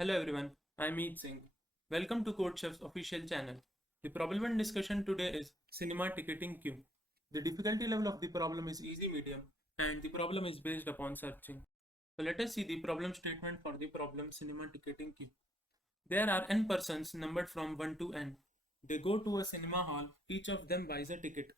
Hello everyone, I'm Singh. Welcome to CodeChef's official channel. The problem and discussion today is cinema ticketing queue. The difficulty level of the problem is easy medium and the problem is based upon searching. So let us see the problem statement for the problem cinema ticketing queue. There are n persons numbered from 1 to n. They go to a cinema hall, each of them buys a ticket.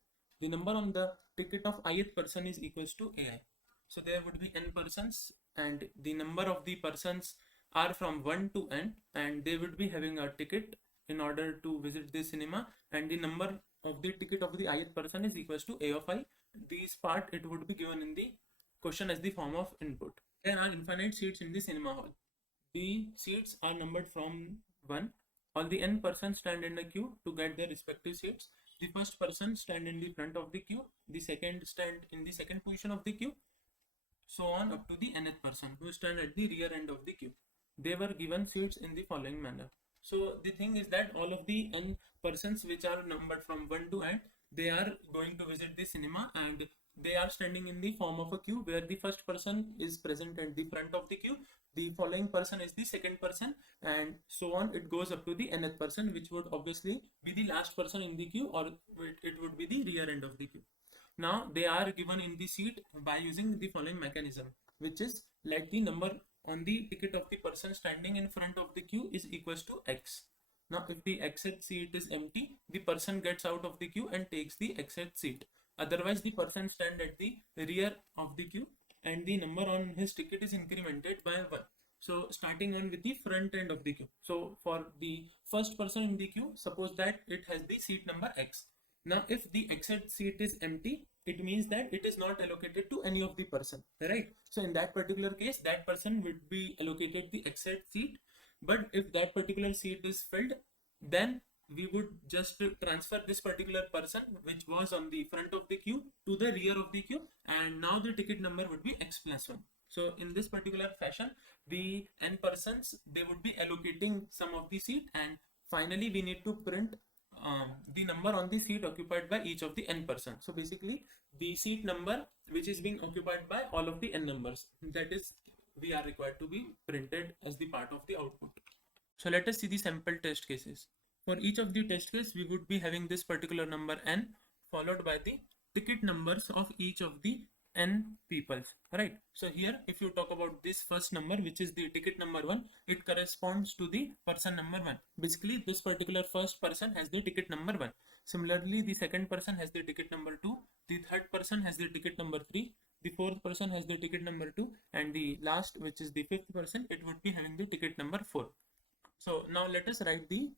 The number on the ticket of ith person is equals to ai. So there would be n persons and the number of the persons are from 1 to n and they would be having a ticket in order to visit the cinema, and the number of the ticket of the ith person is equals to a of I. This part it would be given in the question as the form of input. There are infinite seats in the cinema hall. The seats are numbered from 1. All the n persons stand in a queue to get their respective seats. The first person stand in the front of the queue, the second stand in the second position of the queue, so on up to the nth person who stand at the rear end of the queue. They were given seats in the following manner. So the thing is that all of the n persons which are numbered from 1 to n, they are going to visit the cinema and they are standing in the form of a queue where the first person is present at the front of the queue, the following person is the second person, and so on it goes up to the nth person, which would obviously be the last person in the queue, or it would be the rear end of the queue. Now they are given in the seat by using the following mechanism, which is let the number on the ticket of the person standing in front of the queue is equals to x. Now if the exit seat is empty, the person gets out of the queue and takes the exit seat. Otherwise the person stand at the rear of the queue and the number on his ticket is incremented by 1. So starting on with the front end of the queue. So for the first person in the queue, suppose that it has the seat number x. Now if the exit seat is empty, it means that it is not allocated to any of the person, right? So in that particular case, that person would be allocated the exit seat. But if that particular seat is filled, then we would just transfer this particular person which was on the front of the queue to the rear of the queue, and now the ticket number would be x plus 1. So in this particular fashion, the n persons, they would be allocating some of the seat, and finally we need to print the number on the seat occupied by each of the n person. So basically the seat number which is being occupied by all of the n numbers, that is we are required to be printed as the part of the output. So let us see the sample test cases. For each of the test case, we would be having this particular number n followed by the ticket numbers of each of the n peoples, right? So here if you talk about this first number, which is the ticket number 1, it corresponds to the person number 1. Basically this particular first person has the ticket number 1. Similarly the second person has the ticket number 2, the third person has the ticket number 3, the fourth person has the ticket number 2, and the last, which is the fifth person, it would be having the ticket number 4. So now let us write the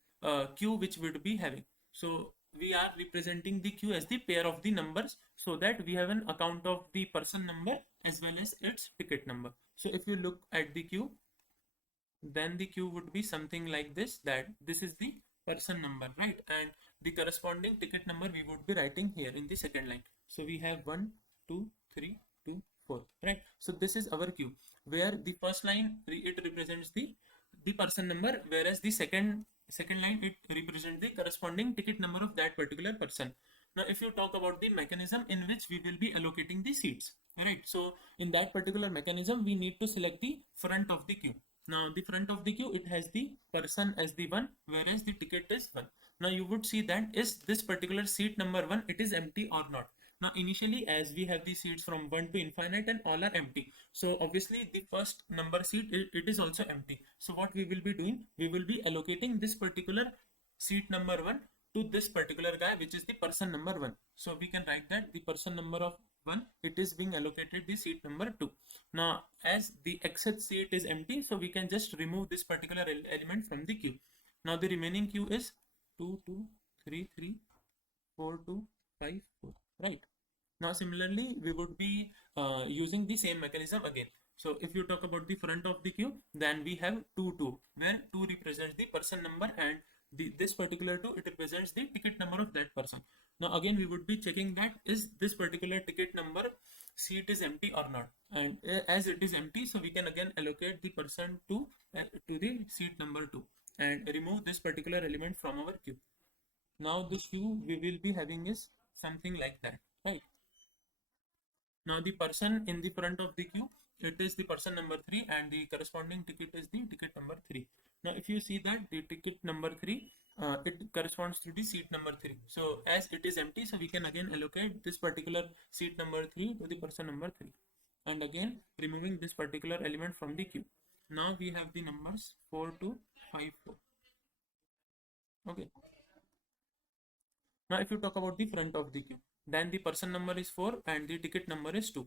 queue which we would be having. So we are representing the queue as the pair of the numbers, so that we have an account of the person number as well as its ticket number. So if you look at the queue, then the queue would be something like this, that this is the person number, right? And the corresponding ticket number we would be writing here in the second line. So we have 1 2 3 2 4, right? So this is our queue, where the first line it represents the person number, whereas the second line it represents the corresponding ticket number of that particular person. Now if you talk about the mechanism in which we will be allocating the seats, right? So in that particular mechanism we need to select the front of the queue. Now the front of the queue, it has the person as the 1, whereas the ticket is 1. Now you would see that is this particular seat number 1, it is empty or not. Now initially, as we have the seats from 1 to infinite and all are empty, so obviously the first number seat it is also empty. So what we will be doing, we will be allocating this particular seat number 1 to this particular guy, which is the person number 1. So we can write that the person number of 1, it is being allocated the seat number 2. Now as the exit seat is empty, so we can just remove this particular element from the queue. Now the remaining queue is 2 2 3 3 4 2 5 4, right? Now similarly we would be using the same mechanism again. So if you talk about the front of the queue, then we have 2 2, where 2 represents the person number and this particular 2, it represents the ticket number of that person. Now again we would be checking that is this particular ticket number seat is empty or not, and as it is empty, so we can again allocate the person to the seat number 2 and remove this particular element from our queue. Now this queue we will be having is something like that, right? Now the person in the front of the queue, it is the person number 3 and the corresponding ticket is the ticket number 3. Now if you see that the ticket number 3, it corresponds to the seat number 3. So as it is empty, so we can again allocate this particular seat number 3 to the person number 3, and again removing this particular element from the queue. Now we have the numbers 4 to 5, 4. Okay. Now if you talk about the front of the queue, then the person number is 4 and the ticket number is 2.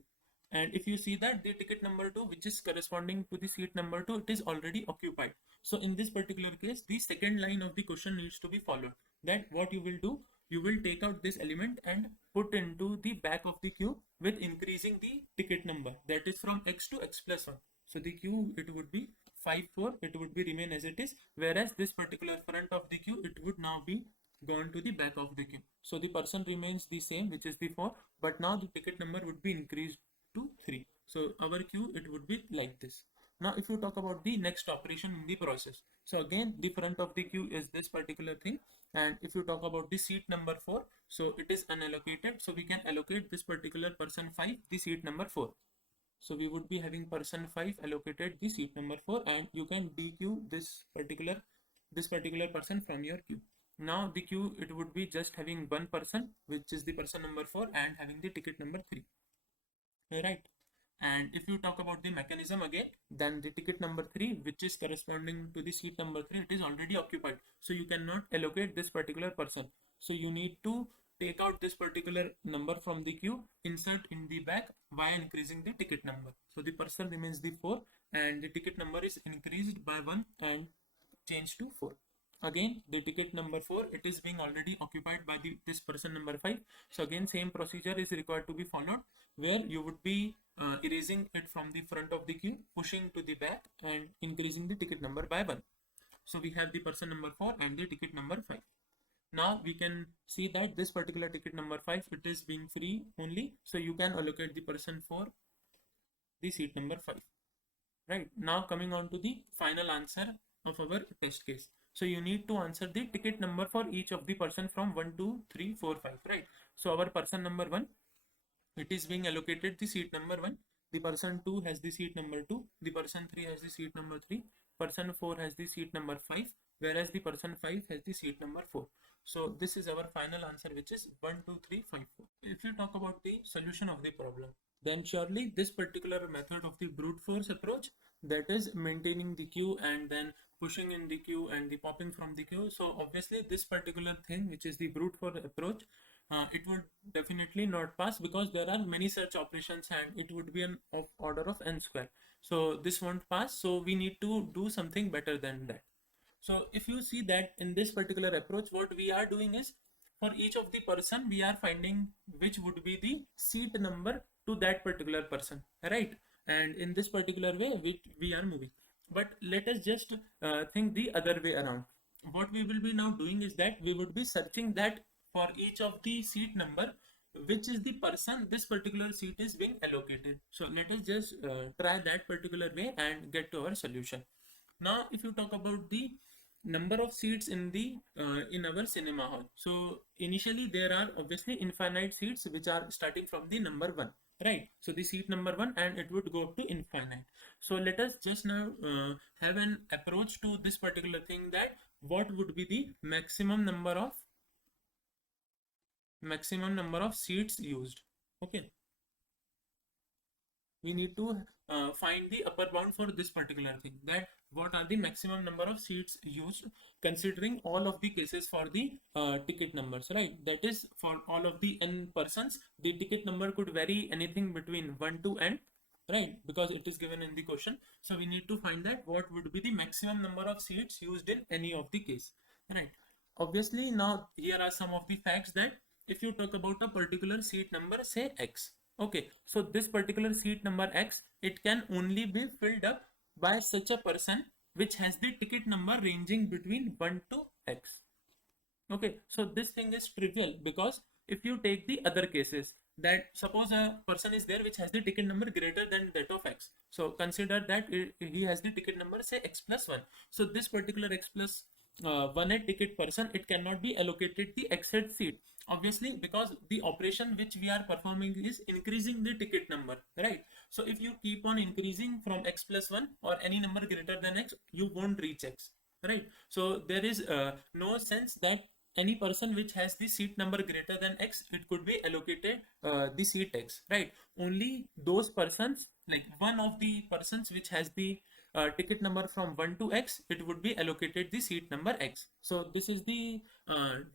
And if you see that the ticket number 2, which is corresponding to the seat number 2, it is already occupied. So in this particular case, the second line of the question needs to be followed. That what you will do, you will take out this element and put into the back of the queue with increasing the ticket number, that is from x to x plus 1. So the queue, it would be 5, 4, it would be remain as it is, whereas this particular front of the queue, it would now be gone to the back of the queue. So the person remains the same, which is the 4, but now the ticket number would be increased to 3. So our queue, it would be like this. Now if you talk about the next operation in the process, so again the front of the queue is this particular thing, and if you talk about the seat number 4, so it is unallocated, so we can allocate this particular person 5 the seat number 4. So we would be having person 5 allocated the seat number 4, and you can dequeue this particular person from your queue. Now the queue, it would be just having one person, which is the person number 4, and having the ticket number 3. Right. And if you talk about the mechanism again, then the ticket number 3, which is corresponding to the seat number 3, it is already occupied. So you cannot allocate this particular person. So you need to take out this particular number from the queue, insert in the back by increasing the ticket number. So the person remains the 4 and the ticket number is increased by 1 and changed to 4. Again the ticket number 4, it is being already occupied by this person number 5. So again same procedure is required to be followed, where you would be erasing it from the front of the queue, pushing to the back and increasing the ticket number by 1. So we have the person number 4 and the ticket number 5. Now we can see that this particular ticket number 5, it is being free only, so you can allocate the person 4 the seat number 5. Right. Now coming on to the final answer of our test case. So you need to answer the ticket number for each of the person from 1, 2, 3, 4, 5, right? So our person number 1, it is being allocated the seat number 1. The person 2 has the seat number 2. The person 3 has the seat number 3. Person 4 has the seat number 5, whereas the person 5 has the seat number 4. So this is our final answer, which is 1, 2, 3, 5, 4. If you talk about the solution of the problem, then surely this particular method of the brute force approach, that is maintaining the queue and then pushing in the queue and the popping from the queue. So obviously this particular thing, which is the brute force approach, it would definitely not pass, because there are many such operations and it would be an of order of n square. So this won't pass. So we need to do something better than that. So if you see that in this particular approach, what we are doing is, for each of the person, we are finding which would be the seat number to that particular person, right? And in this particular way, we are moving. But let us just think the other way around. What we will be now doing is that we would be searching that for each of the seat number, which is the person this particular seat is being allocated. So let us just try that particular way and get to our solution. Now if you talk about the number of seats in the in our cinema hall, so initially there are obviously infinite seats which are starting from the number 1, right? So the seat number 1, and it would go up to infinite. So let us just now have an approach to this particular thing, that what would be the maximum number of seats used. Okay, we need to find the upper bound for this particular thing, that what are the maximum number of seats used, considering all of the cases for the ticket numbers, right? That is, for all of the n persons, the ticket number could vary anything between 1 to n, right? Because it is given in the question. So we need to find that what would be the maximum number of seats used in any of the case, right? Obviously now here are some of the facts, that if you talk about a particular seat number, say x, okay, so this particular seat number x, it can only be filled up by such a person which has the ticket number ranging between 1 to x. Okay, so this thing is trivial, because if you take the other cases, that suppose a person is there which has the ticket number greater than that of x, so consider that he has the ticket number, say x plus 1. So this particular x plus one head ticket person, it cannot be allocated the X head seat. Obviously, because the operation which we are performing is increasing the ticket number, right? So if you keep on increasing from X plus 1 or any number greater than X, you won't reach X, right? So there is no sense that any person which has the seat number greater than X, it could be allocated the seat X, right? Only those persons, like one of the persons which has the ticket number from 1 to X, it would be allocated the seat number X. So this is the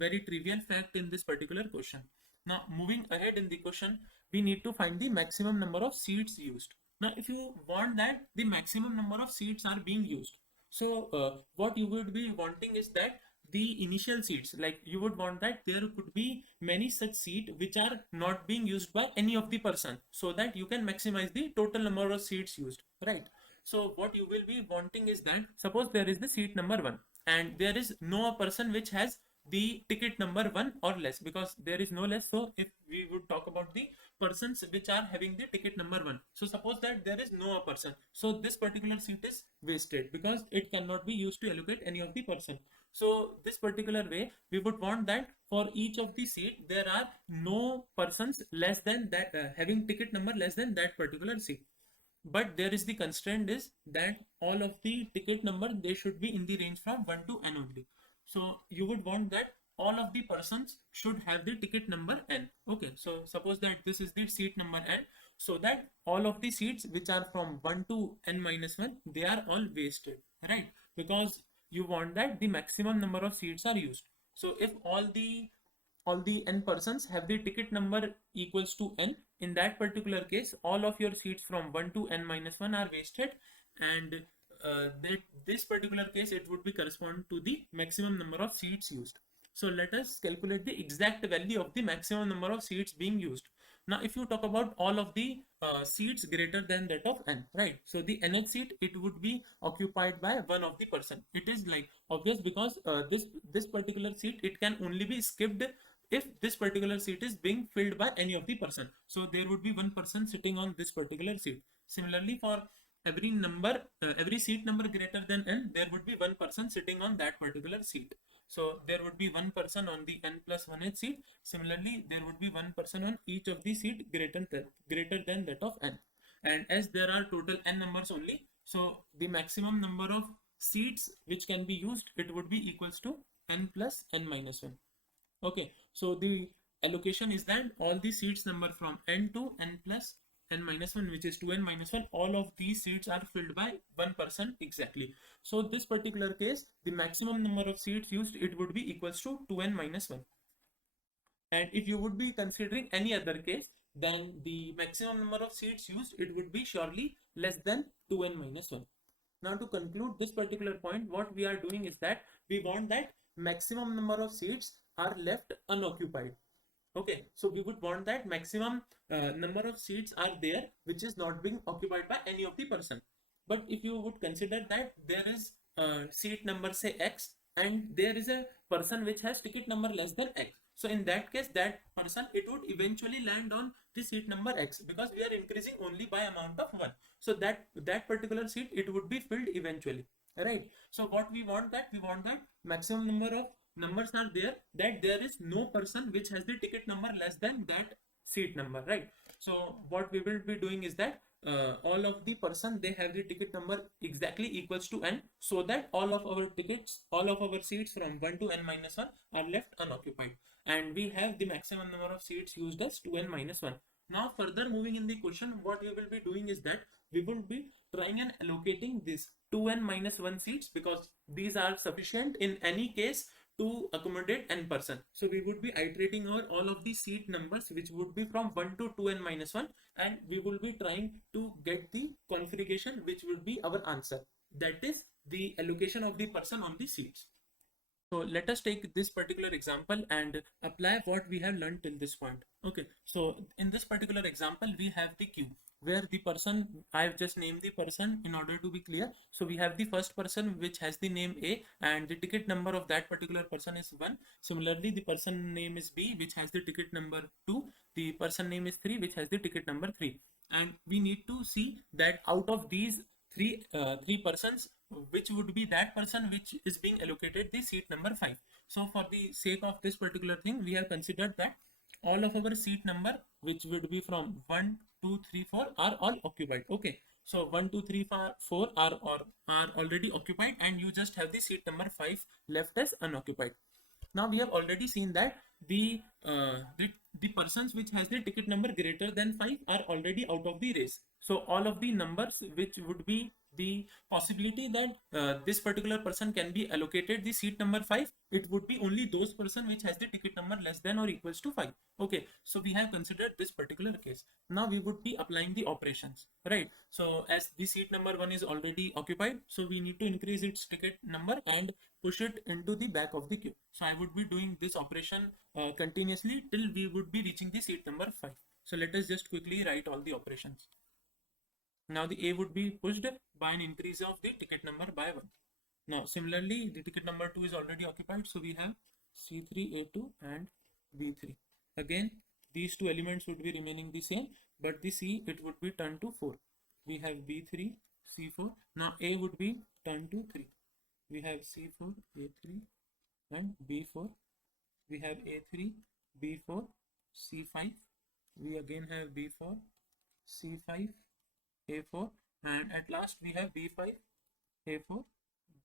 very trivial fact in this particular question. Now moving ahead in the question, we need to find the maximum number of seats used. Now if you want that the maximum number of seats are being used, so what you would be wanting is that the initial seats, like you would want that there could be many such seats which are not being used by any of the person, so that you can maximize the total number of seats used, right? So what you will be wanting is that suppose there is the seat number 1 and there is no person which has the ticket number 1 or less, because there is no less. So if we would talk about the persons which are having the ticket number 1, so suppose that there is no person, so this particular seat is wasted because it cannot be used to allocate any of the person. So this particular way we would want that for each of the seat there are no persons less than that having ticket number less than that particular seat. But there is the constraint is that all of the ticket number, they should be in the range from 1 to n only. So you would want that all of the persons should have the ticket number n. Okay, so suppose that this is the seat number n, so that all of the seats which are from 1 to n minus 1, they are all wasted, right? Because you want that the maximum number of seats are used. So if all the n persons have the ticket number equals to n, in that particular case all of your seats from 1 to n minus 1 are wasted, and this particular case it would be correspond to the maximum number of seats used. So let us calculate the exact value of the maximum number of seats being used. Now if you talk about all of the seats greater than that of n, right? So the nth seat, it would be occupied by one of the person. It is like obvious, because this particular seat, it can only be skipped if this particular seat is being filled by any of the person. So there would be one person sitting on this particular seat. Similarly, for every seat number greater than n, there would be one person sitting on that particular seat. So there would be one person on the n plus 1th seat. Similarly, there would be one person on each of the seat greater than that of n. And as there are total n numbers only, so the maximum number of seats which can be used, it would be equals to n plus n minus 1. Okay, so the allocation is that all the seats number from n to n plus n minus 1, which is 2n minus 1, all of these seats are filled by one person exactly. So this particular case, the maximum number of seats used, it would be equals to 2n minus 1. And if you would be considering any other case, then the maximum number of seats used, it would be surely less than 2n minus 1. Now to conclude this particular point, what we are doing is that we want that maximum number of seats are left unoccupied. Okay, so we would want that maximum number of seats are there which is not being occupied by any of the person. But if you would consider that there is seat number say x, and there is a person which has ticket number less than x, so in that case that person, it would eventually land on the seat number x, because we are increasing only by amount of 1. So that particular seat, it would be filled eventually, right? So what we want that maximum number of numbers are there, that there is no person which has the ticket number less than that seat number, right? So what we will be doing is that all of the person, they have the ticket number exactly equals to n, so that all of our seats from 1 to n minus 1 are left unoccupied, and we have the maximum number of seats used as 2n minus 1. Now further moving in the question, what we will be doing is that we will be trying and allocating this 2n minus 1 seats, because these are sufficient in any case to accommodate n person. So we would be iterating over all of the seat numbers which would be from 1 to 2n minus 1, and we will be trying to get the configuration which would be our answer, that is the allocation of the person on the seats. So let us take this particular example and apply what we have learned till this point. Okay, so in this particular example, we have the queue where the person, I have just named the person in order to be clear. So we have the first person which has the name A, and the ticket number of that particular person is 1. Similarly, the person name is B, which has the ticket number 2. The person name is 3, which has the ticket number 3. And we need to see that out of these three persons, which would be that person which is being allocated the seat number 5. So for the sake of this particular thing, we have considered that all of our seat number, which would be from 1, 2, 3, 4, are all occupied. Okay, so 1, 2, 3, 4 are already occupied, and you just have the seat number 5 left as unoccupied. Now we have already seen that the persons which has the ticket number greater than 5 are already out of the race. So all of the numbers which would be the possibility that this particular person can be allocated the seat number 5, it would be only those person which has the ticket number less than or equals to 5. Okay, so we have considered this particular case. Now we would be applying the operations, right? So as the seat number 1 is already occupied, so we need to increase its ticket number and push it into the back of the queue. So I would be doing this operation continuously till we would be reaching the seat number 5. So let us just quickly write all the operations. Now the A would be pushed by an increase of the ticket number by 1. Now similarly, the ticket number 2 is already occupied, so we have C3, A2 and B3. Again, these two elements would be remaining the same, but the C, it would be turned to 4. We have B3, C4. Now A would be turned to 3. We have C4, A3 and B4. We have A3, B4, C5. We again have B4, C5, A4, and at last we have B5, A4,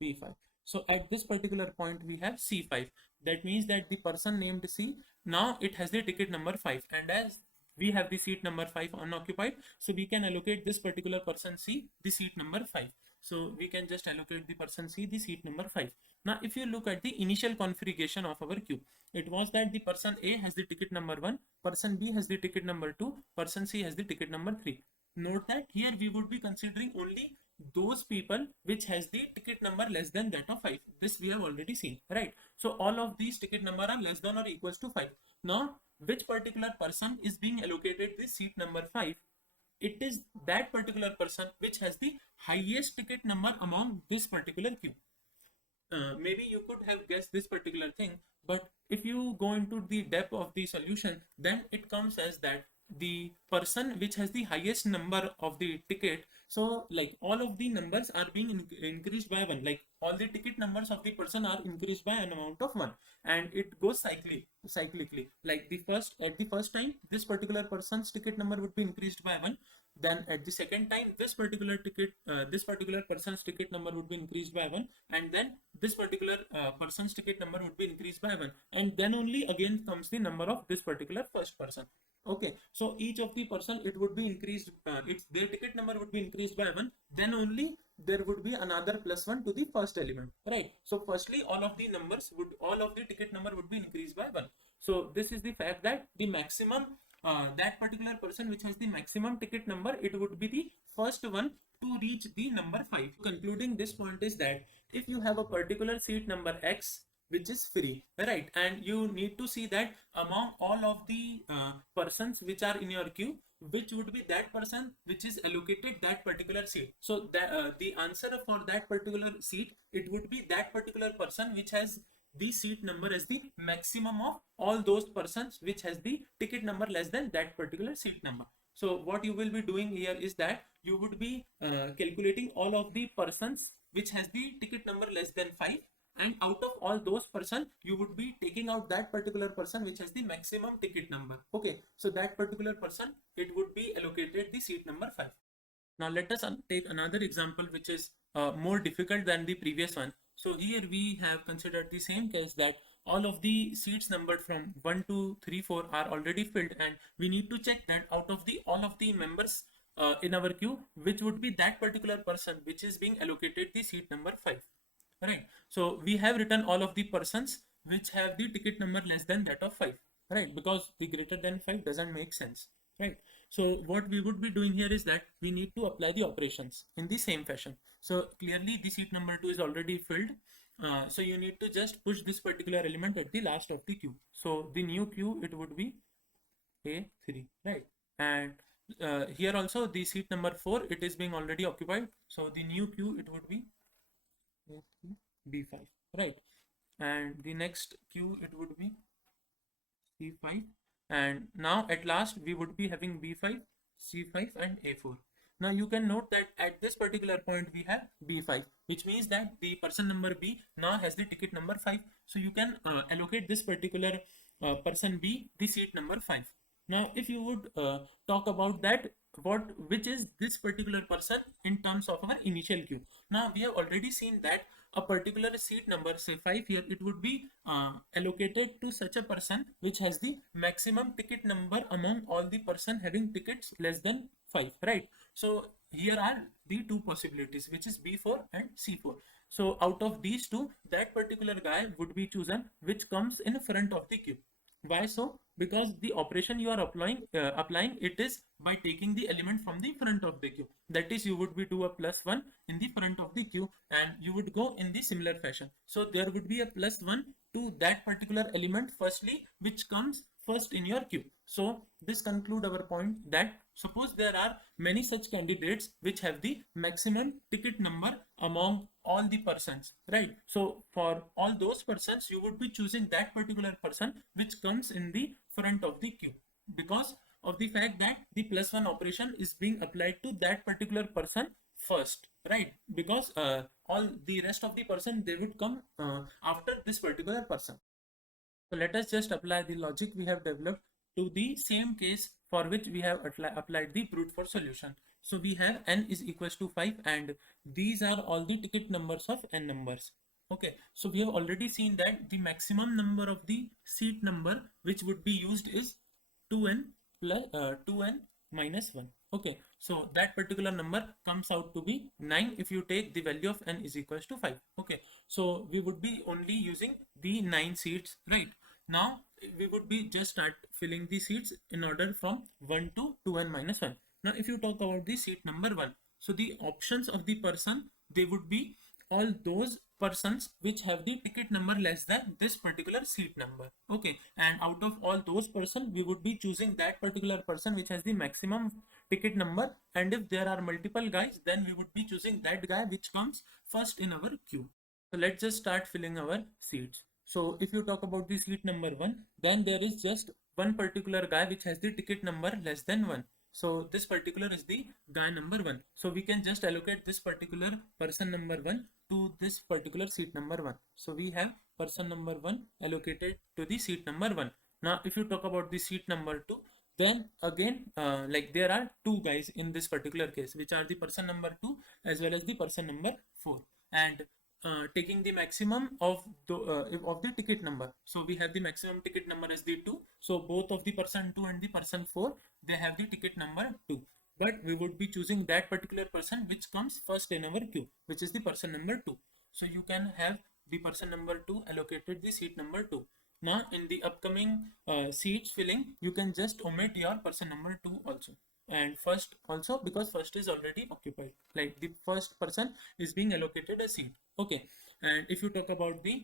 B5. So at this particular point we have C5. That means that the person named C, now it has the ticket number 5, and as we have the seat number 5 unoccupied, so we can allocate this particular person C the seat number 5. So we can just allocate the person C the seat number 5. Now if you look at the initial configuration of our queue, it was that the person A has the ticket number 1, person B has the ticket number 2, person C has the ticket number 3. Note that here we would be considering only those people which has the ticket number less than that of 5. This we have already seen, right? So all of these ticket number are less than or equals to 5. Now which particular person is being allocated this seat number 5? It is that particular person which has the highest ticket number among this particular queue. Maybe you could have guessed this particular thing, but if you go into the depth of the solution, then it comes as that the person which has the highest number of the ticket, so like all of the numbers are being increased by 1, like all the ticket numbers of the person are increased by an amount of 1, and it goes cyclically. Like at the first time this particular person's ticket number would be increased by 1, then at the second time this particular person's ticket number would be increased by 1, and then this particular person's ticket number would be increased by 1, and then only again comes the number of this particular first person. Okay, so each of the person, it would be increased, their ticket number would be increased by 1, then only there would be another +1 to the first element, right? So firstly all of the ticket number would be increased by 1. So this is the fact that the maximum, that particular person which has the maximum ticket number, it would be the first one to reach the number 5. Concluding this point is that if you have a particular seat number X which is free, right, and you need to see that among all of the persons which are in your queue, which would be that person which is allocated that particular seat. So the answer for that particular seat, it would be that particular person which has the seat number as the maximum of all those persons which has the ticket number less than that particular seat number. So what you will be doing here is that you would be calculating all of the persons which has the ticket number less than 5, and out of all those persons you would be taking out that particular person which has the maximum ticket number. Okay, so that particular person, it would be allocated the seat number 5. Now let us take another example which is more difficult than the previous one. So here we have considered the same case that all of the seats numbered from 1 to 3, 4 are already filled, and we need to check that out of the all of the members in our queue, which would be that particular person which is being allocated the seat number 5. Right. So we have written all of the persons which have the ticket number less than that of 5. Right. Because the greater than 5 doesn't make sense. Right. So what we would be doing here is that we need to apply the operations in the same fashion. So clearly the seat number 2 is already filled. So you need to just push this particular element at the last of the queue. So the new queue, it would be A3. Right. And here also the seat number 4, it is being already occupied. So the new queue, it would be A3, B5, right? And the next queue, it would be C5, and now at last we would be having B5, C5 and A4. Now you can note that at this particular point we have B5, which means that the person number B now has the ticket number 5. So you can allocate this particular person B the seat number 5. Now if you would talk about that, which is this particular person in terms of our initial queue. Now we have already seen that a particular seat number, say 5 here, it would be allocated to such a person which has the maximum ticket number among all the person having tickets less than 5, right? So here are the two possibilities, which is B4 and C4. So out of these two, that particular guy would be chosen which comes in front of the queue. Why so? Because the operation you are applying it is by taking the element from the front of the queue. That is, you would be do a +1 in the front of the queue, and you would go in the similar fashion. So there would be a +1 to that particular element firstly, which comes first in your queue. So this conclude our point that suppose there are many such candidates which have the maximum ticket number among all the persons, right? So for all those persons, you would be choosing that particular person which comes in the front of the queue, because of the fact that the +1 operation is being applied to that particular person first, right? Because all the rest of the person, they would come after this particular person. So let us just apply the logic we have developed to the same case for which we have applied the brute force solution. So we have n is equals to 5, and these are all the ticket numbers of n numbers. Okay, so we have already seen that the maximum number of the seat number which would be used is 2n plus 2n minus 1. Okay, so that particular number comes out to be 9 if you take the value of n is equals to 5. Okay, so we would be only using the 9 seats, right? Now we would be just start filling the seats in order from 1 to 2n minus 1. Now if you talk about the seat number 1, so the options of the person, they would be all those persons which have the ticket number less than this particular seat number. Okay, and out of all those persons, we would be choosing that particular person which has the maximum ticket number, and if there are multiple guys, then we would be choosing that guy which comes first in our queue. So let's just start filling our seats. So if you talk about the seat number 1, then there is just one particular guy which has the ticket number less than 1. So this particular is the guy number 1. So we can just allocate this particular person number 1 to this particular seat number 1. So we have person number 1 allocated to the seat number 1. Now if you talk about the seat number 2, then again like there are two guys in this particular case, which are the person number 2 as well as the person number 4, and taking the maximum of the ticket number. So we have the maximum ticket number as the 2. So both of the person 2 and the person 4, they have the ticket number 2. But we would be choosing that particular person which comes first in our queue, which is the person number 2. So you can have the person number 2 allocated the seat number 2. Now in the upcoming seats filling, you can just omit your person number 2 also, and first also, because first is already occupied, like the first person is being allocated a seat. Okay, and if you talk about the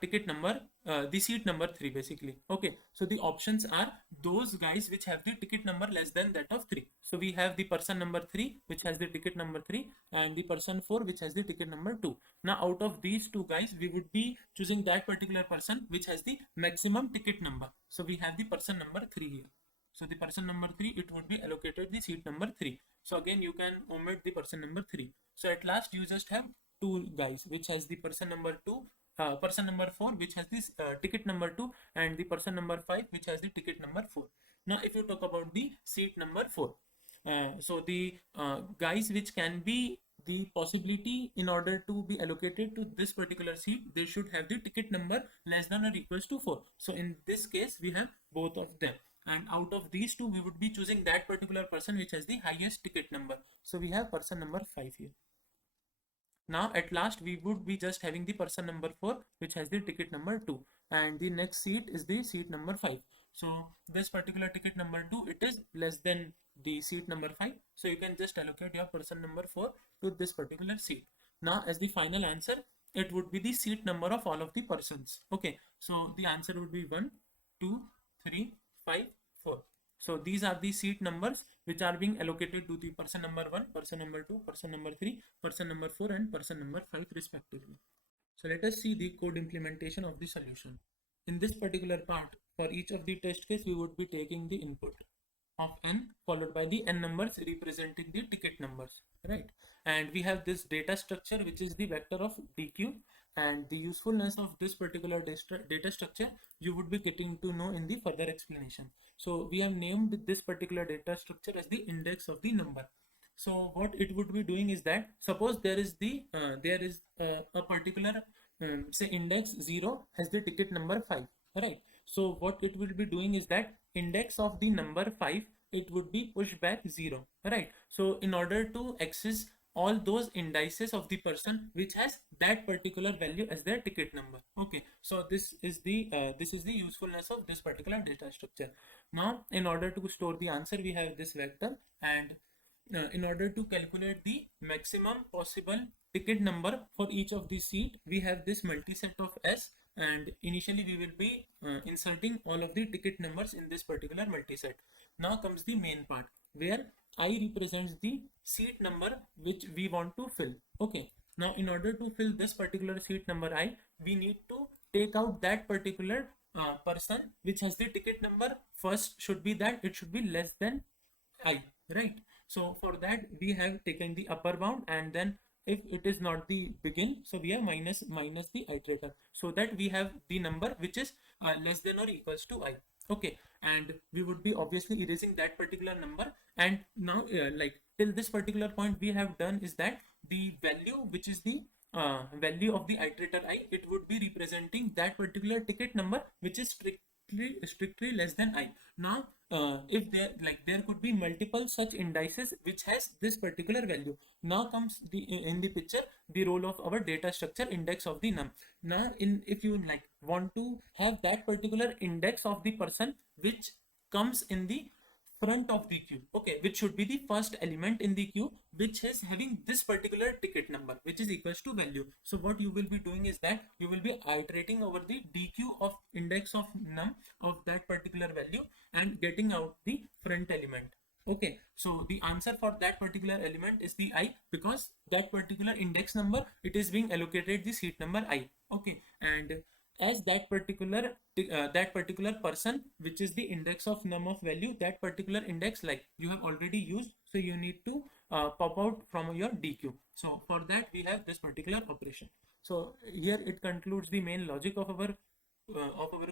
ticket number, the seat number 3 basically. Okay, so the options are those guys which have the ticket number less than that of 3. So we have the person number 3 which has the ticket number 3, and the person 4 which has the ticket number 2. Now out of these two guys, we would be choosing that particular person which has the maximum ticket number. So we have the person number 3 here. So the person number 3, it would be allocated the seat number 3. So again, you can omit the person number 3. So at last, you just have two guys, which has the person number 2, person number 4, which has this ticket number 2, and the person number 5, which has the ticket number 4. Now, if you talk about the seat number 4, so the guys which can be the possibility in order to be allocated to this particular seat, they should have the ticket number less than or equals to 4. So in this case, we have both of them. And out of these two, we would be choosing that particular person which has the highest ticket number. So we have person number 5 here. Now at last, we would be just having the person number 4 which has the ticket number 2, and the next seat is the seat number 5. So this particular ticket number 2, it is less than the seat number 5. So you can just allocate your person number 4 to this particular seat. Now as the final answer, it would be the seat number of all of the persons. Okay, so the answer would be 1, 2, 3, 5, 4. So these are the seat numbers which are being allocated to the person number 1, person number 2, person number 3, person number 4, and person number 5 respectively. So let us see the code implementation of the solution. In this particular part, for each of the test case, we would be taking the input of n followed by the n numbers representing the ticket numbers, right? And we have this data structure which is the vector of dq, and the usefulness of this particular data structure you would be getting to know in the further explanation. So we have named this particular data structure as the index of the number. So what it would be doing is that, suppose there is a particular say index 0 has the ticket number 5, right? So what it will be doing is that index of the number 5, it would be pushed back 0, right? So in order to access all those indices of the person which has that particular value as their ticket number. Okay, so this is the usefulness of this particular data structure. Now in order to store the answer, we have this vector, and in order to calculate the maximum possible ticket number for each of the seat, we have this multiset of S, and initially we will be inserting all of the ticket numbers in this particular multiset. Now comes the main part where I represents the seat number which we want to fill. Okay, now in order to fill this particular seat number I, we need to take out that particular person which has the ticket number. First should be that it should be less than I, right? So for that we have taken the upper bound, and then if it is not the begin, so we have minus the iterator, so that we have the number which is less than or equals to I. Okay, and we would be obviously erasing that particular number. And now like till this particular point we have done is that the value which is the value of the iterator I, it would be representing that particular ticket number which is strictly less than I. Now if there could be multiple such indices which has this particular value. Now comes the in the picture the role of our data structure index of the num. Now if you want to have that particular index of the person which comes in the front of the queue, okay, which should be the first element in the queue which is having this particular ticket number which is equals to value. So what you will be doing is that you will be iterating over the dq of index of num of that particular value and getting out the front element. Okay, so the answer for that particular element is the I, because that particular index number, it is being allocated the seat number I. Okay, and as that particular person which is the index of num of value, that particular index like you have already used, so you need to pop out from your dq. So for that we have this particular operation. So here it concludes the main logic of our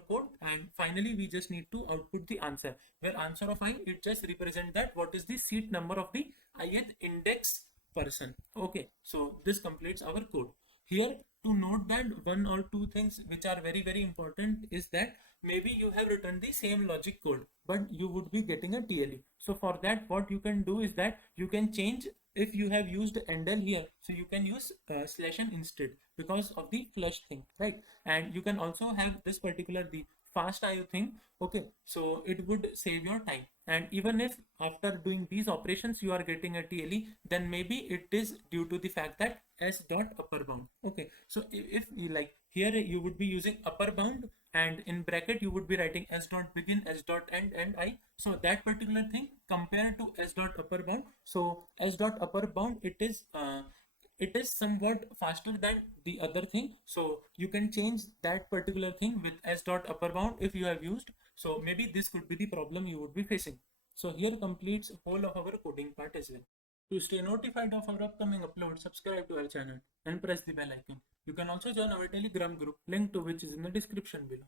code, and finally we just need to output the answer, where answer of I, it just represent that what is the seat number of the ith index person. Okay, so this completes our code. Here to note that one or two things which are very important is that maybe you have written the same logic code but you would be getting a TLE. So for that what you can do is that you can change, if you have used endl here, so you can use /n instead because of the flush thing, right? And you can also have this particular the fast IO thing. Okay, so it would save your time, and even if after doing these operations you are getting a TLE, then maybe it is due to the fact that s dot upper bound. Okay, so if you here you would be using upper bound, and in bracket you would be writing s dot begin, s dot end, and I. So that particular thing compared to s dot upper bound, so s dot upper bound, it is somewhat faster than the other thing. So you can change that particular thing with s dot upper bound if you have used. So maybe this could be the problem you would be facing. So here completes whole of our coding part as well. To stay notified of our upcoming uploads, subscribe to our channel and press the bell icon. You can also join our Telegram group, link to which is in the description below.